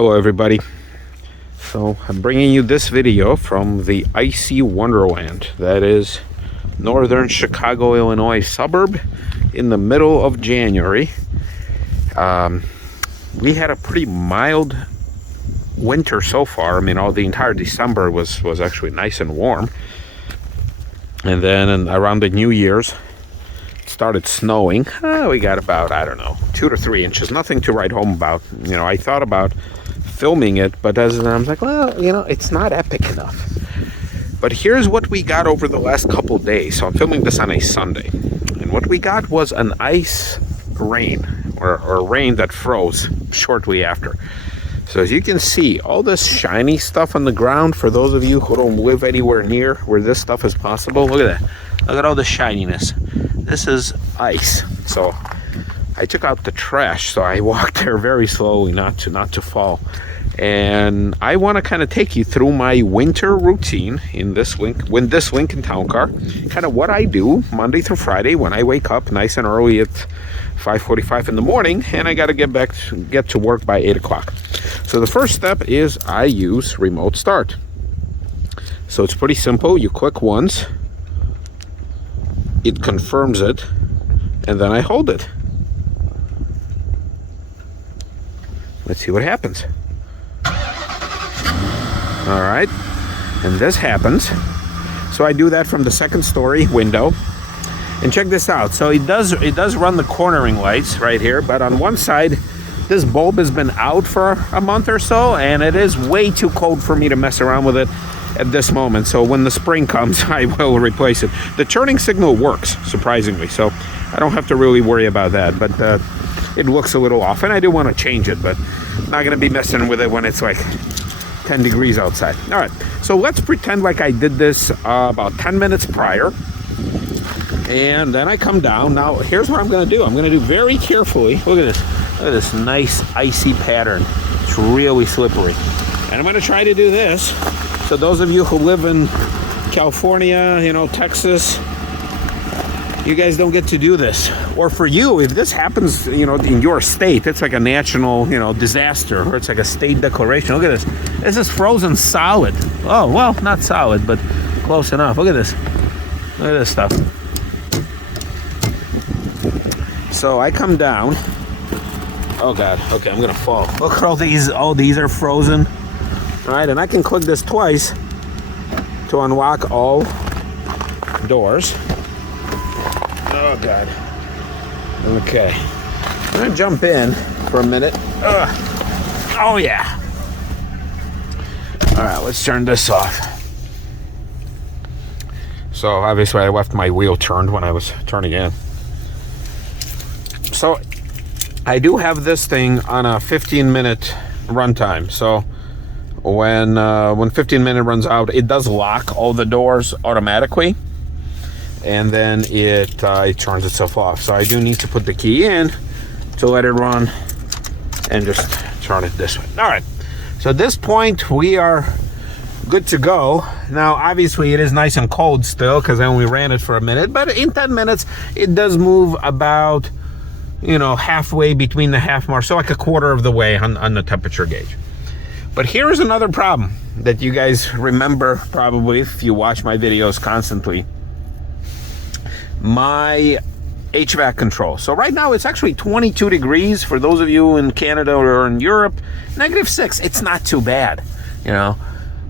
Hello everybody. So I'm bringing you this video from the icy wonderland that is northern Chicago, Illinois suburb in the middle of January. We had a pretty mild winter so far. I mean, the entire December was actually nice and warm. And then around the New Year's, it started snowing. We got about, I don't know, 2 to 3 inches. Nothing to write home about. You know, I thought about filming it, but I was like, well, you know, it's not epic enough. But here's what we got over the last couple days. So I'm filming this on a Sunday, and what we got was an ice rain, or rain that froze shortly after. So as you can see, all this shiny stuff on the ground, for those of you who don't live anywhere near where this stuff is possible, look at that. Look at all the shininess. This is ice. So I took out the trash, so I walked there very slowly, not to fall. And I want to kind of take you through my winter routine in this Lincoln Town Car. Kind of what I do Monday through Friday when I wake up nice and early at 5:45 in the morning, and I got to get to work by 8 o'clock. So the first step is I use remote start. So it's pretty simple. You click once, it confirms it, and then I hold it. Let's see what happens. All right, and this happens. So I do that from the second story window. And check this out. So it does run the cornering lights right here, but on one side, this bulb has been out for a month or so, and it is way too cold for me to mess around with it at this moment. So when the spring comes, I will replace it. The turning signal works, surprisingly, so I don't have to really worry about that, but it looks a little off, and I do want to change it, but I'm not going to be messing with it when it's like 10 degrees outside. All right, so let's pretend like I did this about 10 minutes prior. And then I come down. Now, here's what I'm going to do. I'm going to do very carefully. Look at this. Look at this nice icy pattern. It's really slippery. And I'm going to try to do this. So those of you who live in California, you know, Texas, you guys don't get to do this. Or for you, if this happens, you know, in your state, it's like a national, you know, disaster, or it's like a state declaration. Look at this. This is frozen solid. Oh, well, not solid, but close enough. Look at this. Look at this stuff. So I come down. Oh God, okay, I'm gonna fall. Look at all these are frozen. All right, and I can click this twice to unlock all doors. Oh God. Okay, I'm gonna jump in for a minute. Oh yeah. All right, let's turn this off. So obviously I left my wheel turned when I was turning in. So I do have this thing on a 15-minute runtime. So when 15-minute runs out, it does lock all the doors automatically, and then it turns itself off. So I do need to put the key in to let it run and just turn it this way. All right. So at this point, we are good to go. Now, obviously, it is nice and cold still because I only ran it for a minute. But in 10 minutes, it does move about, you know, halfway between the half mark, so like a quarter of the way on the temperature gauge. But here's another problem that you guys remember probably if you watch my videos constantly. My HVAC control. So right now it's actually 22 degrees for those of you in Canada or in Europe. -6. It's not too bad, you know.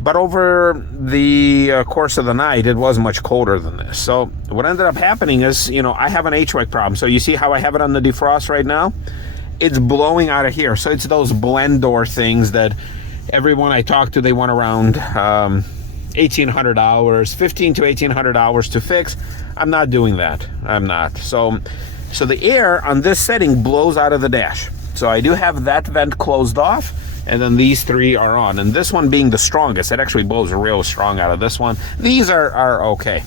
But over the course of the night, it was much colder than this. So what ended up happening is, you know, I have an HVAC problem. So you see how I have it on the defrost right now? It's blowing out of here. So it's those blend door things that everyone I talk to, they want around $1,800, $1,500 to $1,800 to fix. I'm not doing that. I'm not. So the air on this setting blows out of the dash. So I do have that vent closed off. And then these three are on, and this one being the strongest, it actually blows real strong out of this one. These are okay.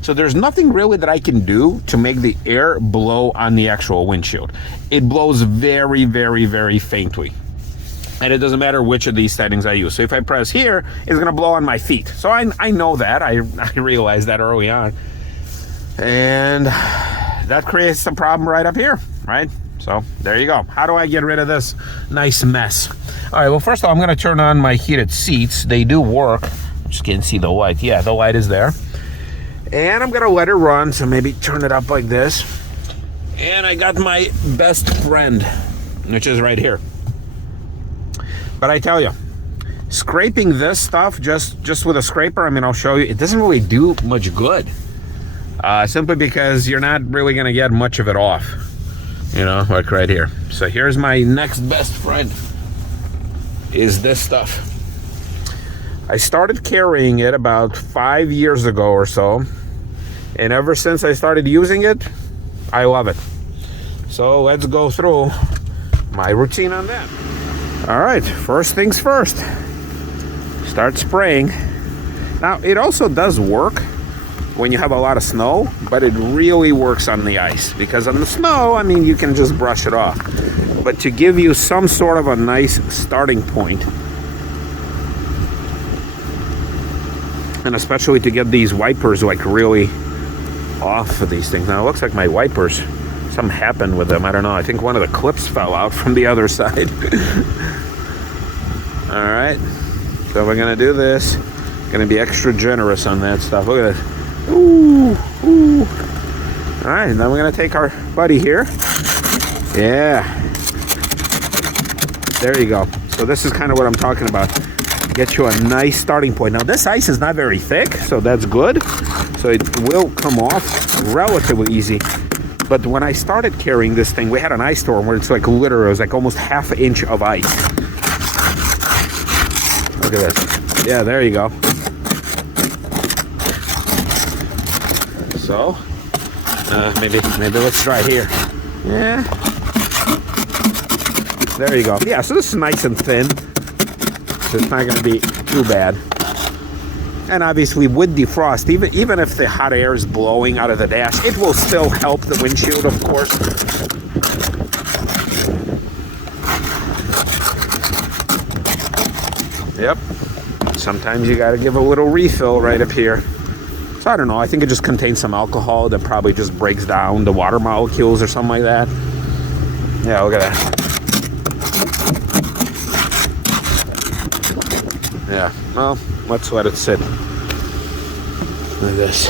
So there's nothing really that I can do to make the air blow on the actual windshield. It blows very, very, very faintly. And it doesn't matter which of these settings I use. So if I press here, it's gonna blow on my feet. So I know that, I realized that early on. And that creates a problem right up here, right? So there you go. How do I get rid of this nice mess? All right, well, first of all, I'm going to turn on my heated seats. They do work. Just can't see the light. Yeah, the light is there. And I'm going to let it run, so maybe turn it up like this. And I got my best friend, which is right here. But I tell you, scraping this stuff just with a scraper, I mean, I'll show you, it doesn't really do much good. Simply because you're not really going to get much of it off. You know, like right here. So here's my next best friend, is this stuff. I started carrying it about 5 years ago or so. And ever since I started using it, I love it. So let's go through my routine on that. All right, first things first. Start spraying. Now, it also does work when you have a lot of snow, but it really works on the ice, because on the snow, I mean, you can just brush it off. But to give you some sort of a nice starting point, and especially to get these wipers like really off of these things. Now it looks like my wipers, something happened with them. I don't know. I think one of the clips fell out from the other side. All right, so we're gonna do this. Gonna be extra generous on that stuff. Look at this. Ooh, ooh. All right, now we're gonna take our buddy here. Yeah, there you go. So this is kind of what I'm talking about. Get you a nice starting point. Now this ice is not very thick, so that's good. So it will come off relatively easy. But when I started carrying this thing, we had an ice storm where it's like literally, it was like almost half an inch of ice. Look at this. Yeah, there you go. So, maybe let's try here. Yeah. There you go. Yeah, so this is nice and thin. So it's not going to be too bad. And obviously with defrost, even if the hot air is blowing out of the dash, it will still help the windshield, of course. Yep. Sometimes you got to give a little refill right up here. So I don't know, I think it just contains some alcohol that probably just breaks down the water molecules or something like that. Yeah, look at that. Yeah, well, let's let it sit. Look at this.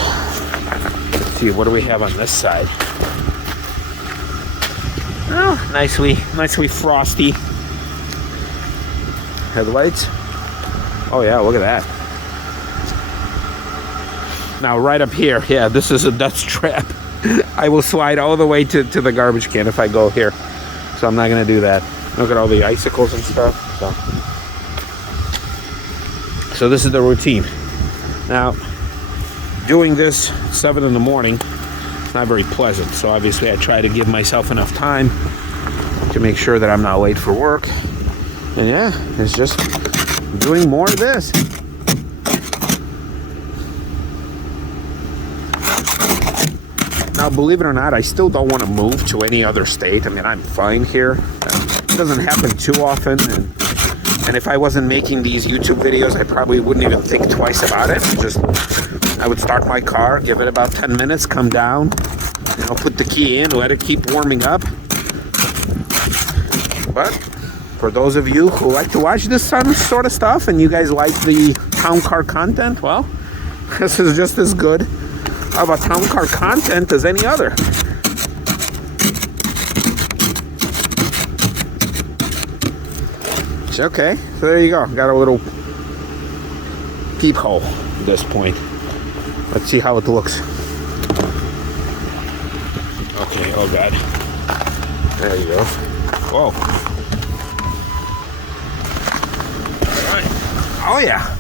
Let's see, what do we have on this side? Oh, nicely frosty. Headlights. Oh yeah, look at that. Now right up here, yeah, this is a dust trap. I will slide all the way to the garbage can if I go here. So I'm not gonna do that. Look at all the icicles and stuff. So this is the routine. Now, doing this 7 in the morning, it's not very pleasant. So obviously I try to give myself enough time to make sure that I'm not late for work. And yeah, it's just doing more of this. Now, believe it or not, I still don't want to move to any other state. I mean, I'm fine here. It doesn't happen too often. And if I wasn't making these YouTube videos, I probably wouldn't even think twice about it. I would start my car, give it about 10 minutes, come down, you know, put the key in, let it keep warming up. But for those of you who like to watch this sort of stuff and you guys like the town car content, well, this is just as good of a town car content as any other. Okay, so there you go. Got a little peephole at this point. Let's see how it looks. Okay, oh god. There you go. Whoa. All right. Oh yeah.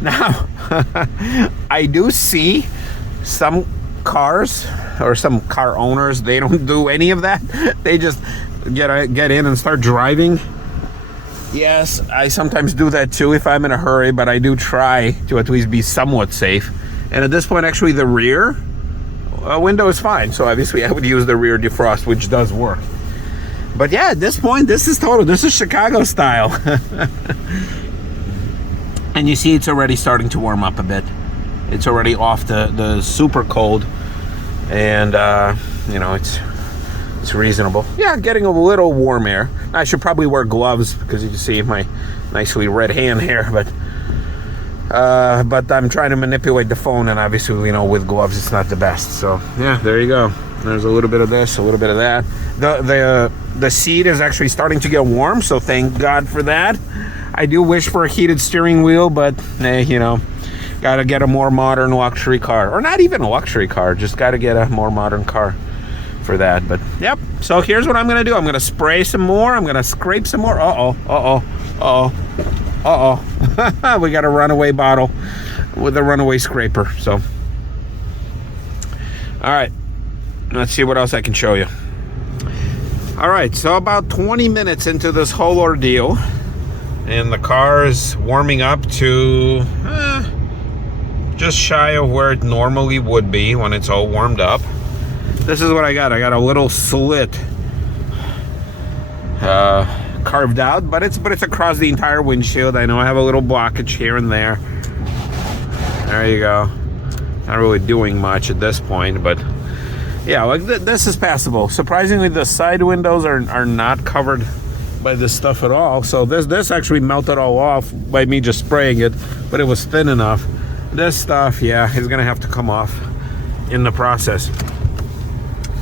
Now, I do see some cars or some car owners, they don't do any of that. They just get in and start driving. Yes, I sometimes do that too if I'm in a hurry, but I do try to at least be somewhat safe. And at this point, actually, the rear window is fine. So obviously, I would use the rear defrost, which does work. But yeah, at this point, this is Chicago style. And you see it's already starting to warm up a bit. It's already off the super cold. And you know, it's reasonable. Yeah, getting a little warm air. I should probably wear gloves because you can see my nicely red hand here, but I'm trying to manipulate the phone, and obviously, you know, with gloves it's not the best. So yeah, there you go. There's a little bit of this, a little bit of that. The seat is actually starting to get warm, so thank God for that. I do wish for a heated steering wheel, but you know, gotta get a more modern luxury car, or not even a luxury car, just gotta get a more modern car for that. But yep, so here's what I'm gonna do. I'm gonna spray some more, I'm gonna scrape some more. We got a runaway bottle with a runaway scraper. So all right, let's see what else I can show you. All right, so about 20 minutes into this whole ordeal, and the car is warming up to just shy of where it normally would be when it's all warmed up. This is what I got. I got a little slit carved out, but it's across the entire windshield. I know I have a little blockage here and there. There you go. Not really doing much at this point, but yeah, like this is passable. Surprisingly, the side windows are not covered by this stuff at all. So this actually melted all off by me just spraying it, but it was thin enough. This stuff, yeah, is gonna have to come off in the process.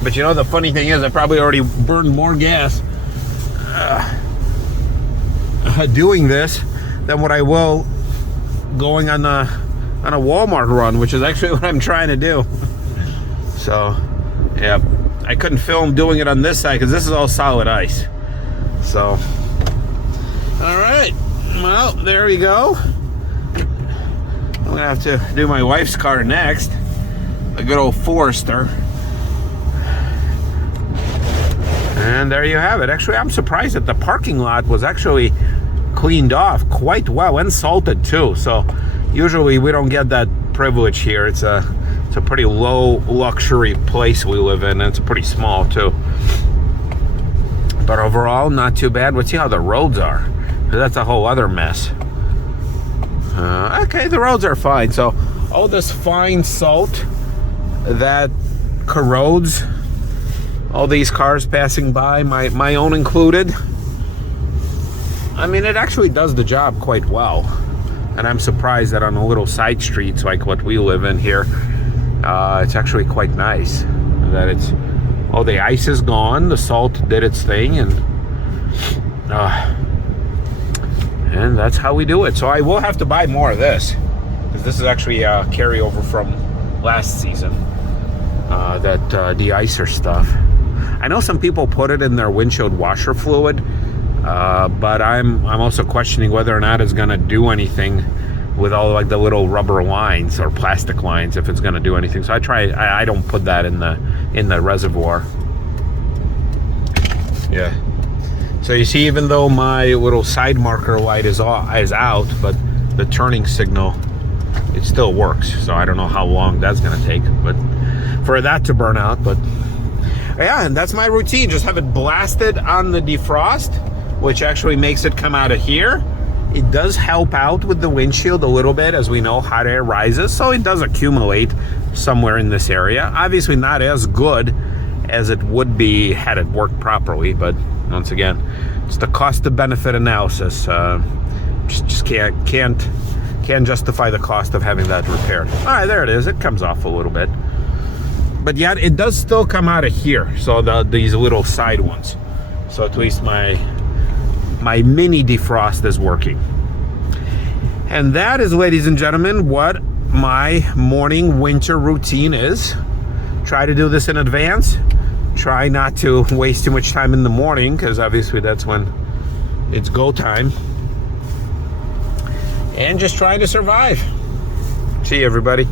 But you know, the funny thing is, I probably already burned more gas doing this than what I will going on a Walmart run, which is actually what I'm trying to do. So yeah, I couldn't film doing it on this side because this is all solid ice. So all right, well, there we go. I'm gonna have to do my wife's car next, a good old Forester. And there you have it. Actually, I'm surprised that the parking lot was actually cleaned off quite well, and salted too. So usually we don't get that privilege here. It's a pretty low luxury place we live in, and it's pretty small too. But overall, not too bad. Let's see how the roads are. That's a whole other mess. Okay, the roads are fine. So all this fine salt that corrodes all these cars passing by, my own included, I mean, it actually does the job quite well. And I'm surprised that on the little side streets like what we live in here, it's actually quite nice that it's, oh, the ice is gone, the salt did its thing, and that's how we do it. So I will have to buy more of this, because this is actually a carryover from last season, that de-icer stuff. I know some people put it in their windshield washer fluid, but I'm also questioning whether or not it's gonna do anything with all like the little rubber lines or plastic lines, if it's gonna do anything. So I don't put that in the reservoir. Yeah. So you see, even though my little side marker light is out, but the turning signal, it still works. So I don't know how long that's gonna take, but for that to burn out. But yeah, and that's my routine. Just have it blasted on the defrost, which actually makes it come out of here. It does help out with the windshield a little bit, as we know hot air rises, so it does accumulate somewhere in this area. Obviously not as good as it would be had it worked properly, but once again, it's the cost to benefit analysis. Just can't justify the cost of having that repaired. All right, there it is. It comes off a little bit, but yet it does still come out of here. So these little side ones. So at least my mini defrost is working. And that is, ladies and gentlemen, what my morning winter routine is. Try to do this in advance. Try not to waste too much time in the morning, because obviously that's when it's go time. And just trying to survive. See you, everybody.